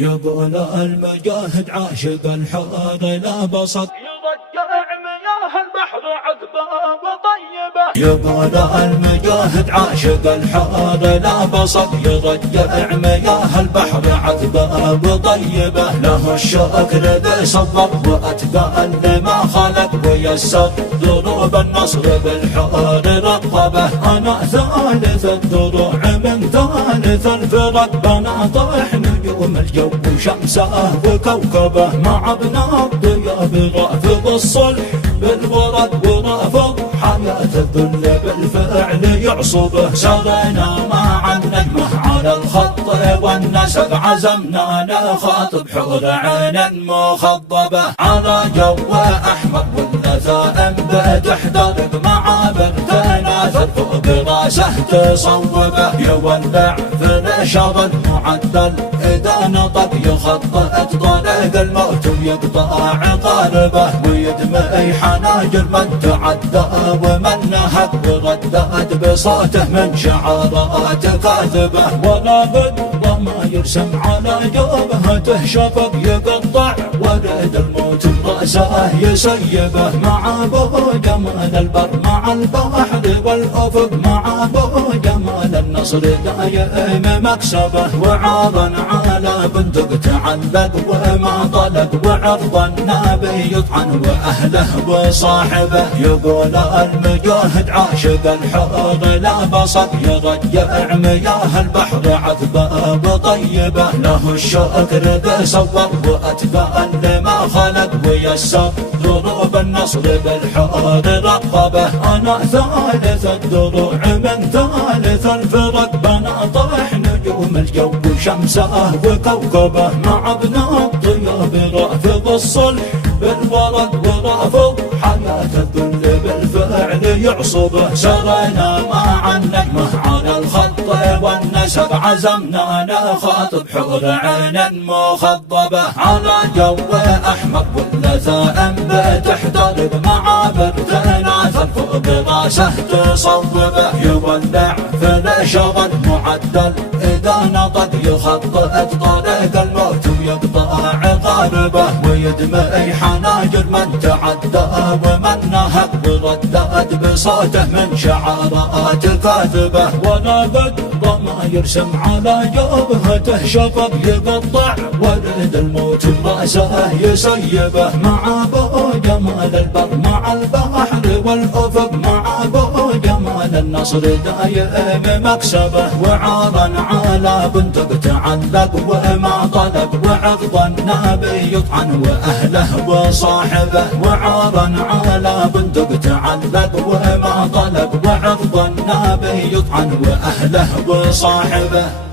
يقول المجاهد عاشق الحوض لا بسط، يضجع مياه البحر عذبة وطيبة. يقول المجاهد عاشق الحوض لا بسط، يضجع مياه البحر عذبة وطيبة. له الشوق الذي صبر وأتقى لما خلق ويسر، ضروب النصر بالحوض رقبه. أنا ثالث الضروع من ثالث الفرق، بناطح نجوم الجو شمسه وكوكبه. مع ابن الضياب رافض الصلح بالورد، ورافض حياة الذل بالفعل يعصبه. سرنا مع النجمه على الخط والنسق، عزمنا نخاطب حور عين مخضبه. على جو احمر والنثائم بتحترق، مع برتنا فوق راسه تصوبه. يولع في الشر المعدل إذا نطق، يخطط طريق الموت ويقطع عقاربه. ويدمع حناجر من تعدى ومن نهب، وردت بصوته من شعارات كاذبه. ولا بد ما يرسم على جبهته شفق، يقطع ورد الموت برأسه يسيبه. مع ابو جمال البر مع البحر والأفق، مع ابو جمال النصر دايم مكسبه. وعارا على بندق تعلق وما طلق، وعرض النبي يطعن واهله وصاحبه. يقول المجاهد عاشق الحوض لا بسط، يرجع مياه البحر عذبه وطيبه. له الشوق الذي صور واتقى لما خلق ويسر، ضروب النصر بالحوض رقبه. انا ثالث الضروع من ثالث الفرق، بناطح نجوم الجو شمسه وكوكبه. مع ابن الضياب رافض الصلح بالورد، ورافض حياة الذل بالفعل يعصبه. سرنا مع النجمه على الخط والنسق، عزمنا نخاطب حور عين مخضبه. على جو احمر والنثائم بتحترق، مع برتنا فوق راسه تصوبه. يولع في الشر المعدل إذا نطق، يخطط طريق الموت ويقطع عقاربه. ويدمع حناجر من تعدى ومن نهب، وردت بصوته من شعارات كاذبه. ولا بد ما يرسم على جبهته شفق، يقطع ورد الموت برأسه يسيبه. مع ابو جمال البر مع البحر والأفق، مع ابو جمال النصر دايم مكسبه. وعارا على بندق تعلق وما طلق، وعرض النبي يطعن واهله وصاحبه. وعارا على بندق تعلق وما طلق، وعرض النبي يطعن واهله وصاحبه.